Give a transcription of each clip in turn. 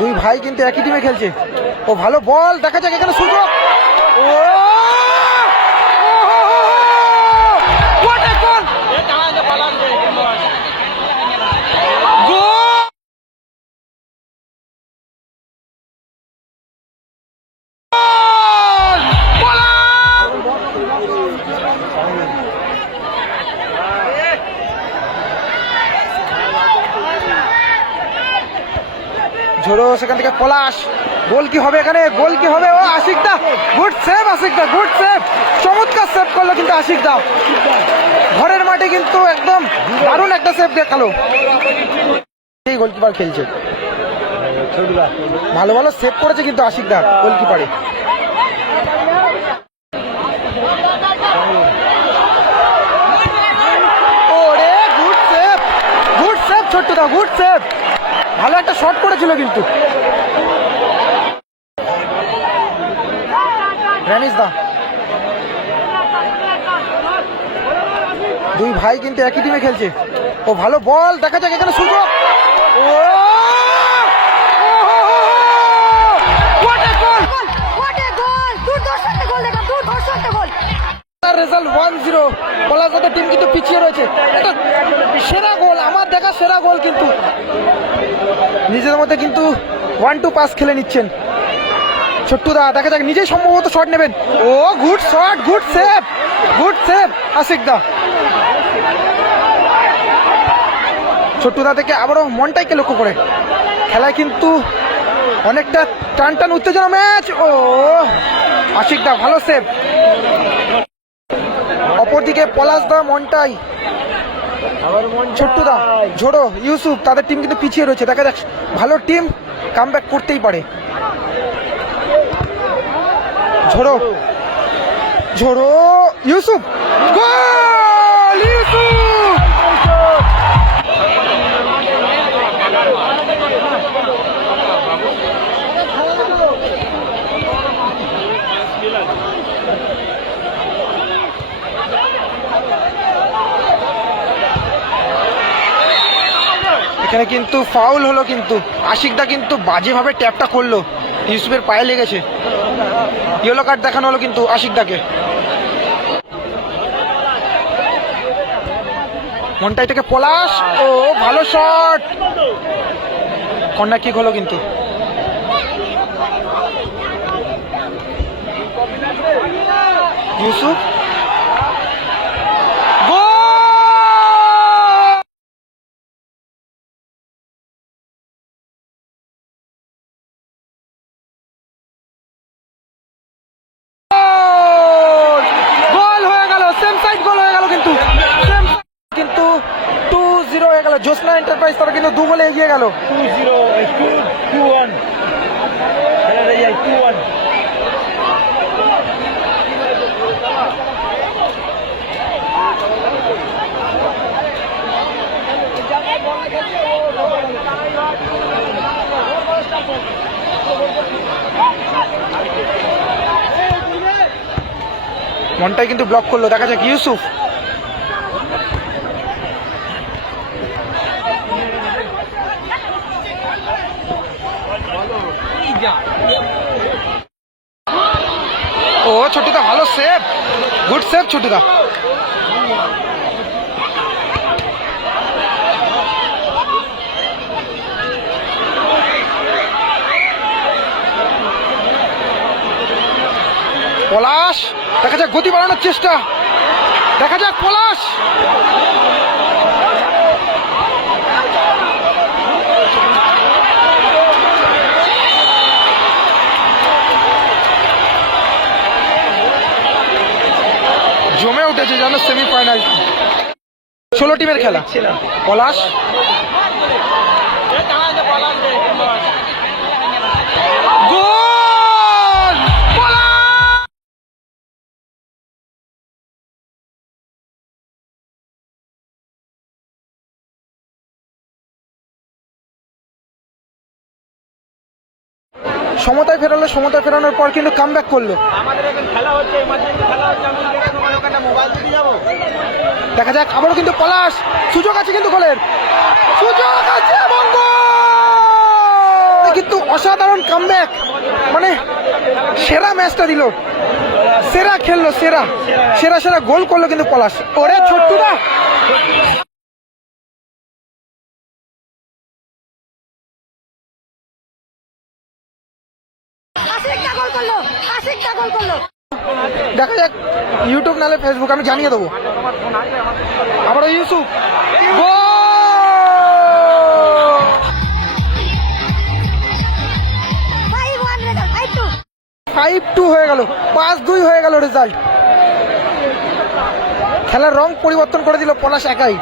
দুই ভাই কিন্তু একই টিমে খেলছে। ও ভালো বল দেখা যাক এখানে সুযোগ। ও! ঝোড়ো, সেখান থেকে পলাশ। গোল কি হবে এখানে? গোল কি হবে? ও, Ashik da. Good save, Ashik da, good save. চমৎকার সেভ করল কিন্তু আশিক দা। ঘরের মাঠে কিন্তু একদম দারুণ একটা সেভ দেখাল এই গোলকিপার খেলছে। ভালো ভালো সেভ করেছে কিন্তু আশিক দা গোলকিপারে ছোট্ট দা, গুড সেভ। ভালো একটা শট করেছিল কিন্তু। দুই ভাই কিন্তু একই টিমে খেলছে। ও ভালো বল দেখা যাক এখানে সুযোগ। ও! রেজাল্ট ওয়ান জিরো পলাশাদের টিম কিন্তু পিছিয়ে রয়েছে। সেরা গোল, আমার দেখা সেরা গোল কিন্তু। নিজেদের মধ্যে কিন্তু ওয়ান টু পাস খেলে নিচ্ছেন। ছোট্টুদা, দেখা যাক, নিজেই সম্ভবত শট নেবেন। ও good shot good save good save Ashik da. ছোট্টুদা থেকে আবারও মনটাইকে লক্ষ্য করে। খেলায় কিন্তু অনেকটা টান টান উত্তেজনা ম্যাচ। ও, আশিক দা, ভালো সেভ অপরদিকে পলাশ দা মন্টাই। ছোট্টু দা ঝোড়ো ইউসুফ তাদের টিম কিন্তু পিছিয়ে রয়েছে। দেখা যাক ভালো টিম কাম করতেই পারে। ঝোড়ো ঝোড়ো ইউসুফ গোল! এখানে কিন্তু ফাউল হলো কিন্তু। আশিকদা কিন্তু বাজেভাবে ট্যাপটা করল। ইউসুফের পায়ে লেগেছে। ইয়েলো কার্ড দেখানো হলো কিন্তু আশিকদাকে। মনটাই থেকে পলাশ। ও, ভালো শট কন্যা কিক হলো কিন্তু। ইউসুফ জিরো জোসনা এন্টারপ্রাইজ তারা কিন্তু দু গোলে এগিয়ে গেল। মনটাই কিন্তু ব্লক করল। দেখা যাক, ইউসুফ। ও ভালো সেভ গুড সেভ ছোটুদা। পলাশ, দেখা যাক গতি বাড়ানোর চেষ্টা। দেখা যাক, পলাশ। জমে উঠেছে জানো সেমিফাইনাল ষোলো টিমের খেলা। পলাশ। সমতায় ফেরালো সমতায় ফেরানোর পর কিন্তু কাম ব্যাক করল দেখা যাক আবারও কিন্তু পলাশ সুযোগ আছে কিন্তু গোলের। সুযোগ আছে কিন্তু অসাধারণ কামব্যাক মানে সেরা ম্যাচটা দিল। সেরা খেললো সেরা। সেরা সেরা গোল করল কিন্তু পলাশ। ওরে ছোট্টুদা! দেখা যাক ইউটিউব নালে ফেসবুক আমি জানিয়ে দেবো। আবারও ইউসুফ ফাইভ টু হয়ে গেল, পাঁচ দুই হয়ে গেল রেজাল্ট খেলার রং পরিবর্তন করে দিল পলাশ একাই।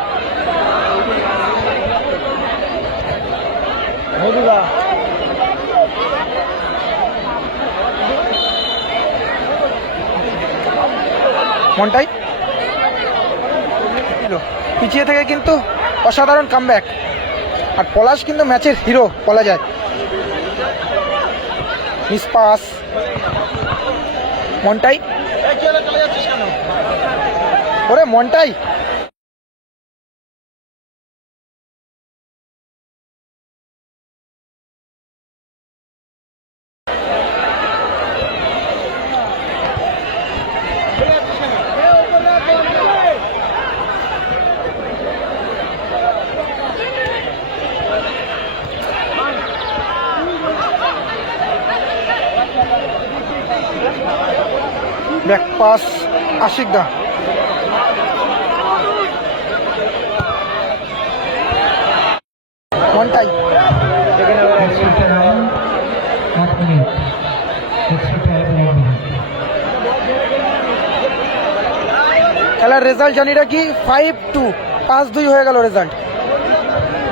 মনটাই। পিছিয়ে থেকে কিন্তু অসাধারণ কামব্যাক আর পলাশ কিন্তু ম্যাচের হিরো বলা যায়। মিসপাস মনটাই। ওরে মনটাই ব্যাক পাস আশিক দা মনটাই Extra time, এক মিনিট এক্সট্রা টাইম এক মিনিট খেলার রেজাল্ট জানি রাখি ফাইভ টু পাঁচ দুই হয়ে গেল রেজাল্ট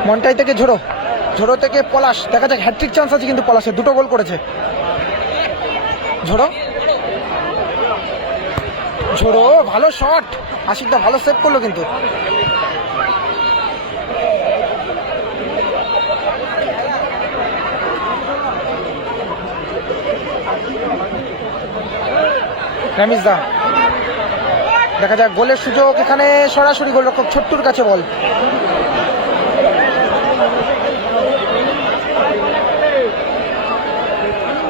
মনটাই থেকে ঝোড়ো। ঝোড়ো থেকে পলাশ। দেখা যাক হ্যাট্রিক চান্স আছে কিন্তু পলাশে দুটো গোল করেছে। ঝোড়ো। ঝোড়ো, ভালো শট আশিকদা ভালো সেভ করল কিন্তু। দা দেখা যাক, গোলের সুযোগ এখানে সরাসরি গোলরক্ষক ছোট্টুর কাছে বল।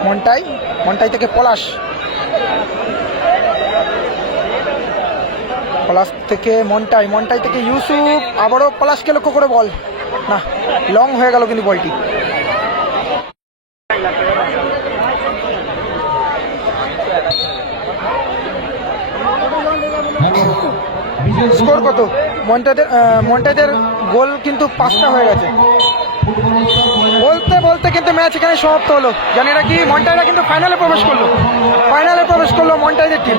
মন্টাই মন্টাই থেকে পলাশ। পলাশ থেকে মন্টাই মন্টাই থেকে ইউসুফ আবারও পলাশকে লক্ষ্য করে বল। না লং হয়ে গেল কিন্তু বলটি। স্কোর কত? মন্টাইদের আহ, মন্টাইদের গোল কিন্তু পাঁচটা হয়ে গেছে। বলতে বলতে কিন্তু ম্যাচ এখানে সমাপ্ত হলো। জানি না কি মন্টাইরা কিন্তু ফাইনালে প্রবেশ করল। ফাইনালে প্রবেশ করল মন্টাইদের টিম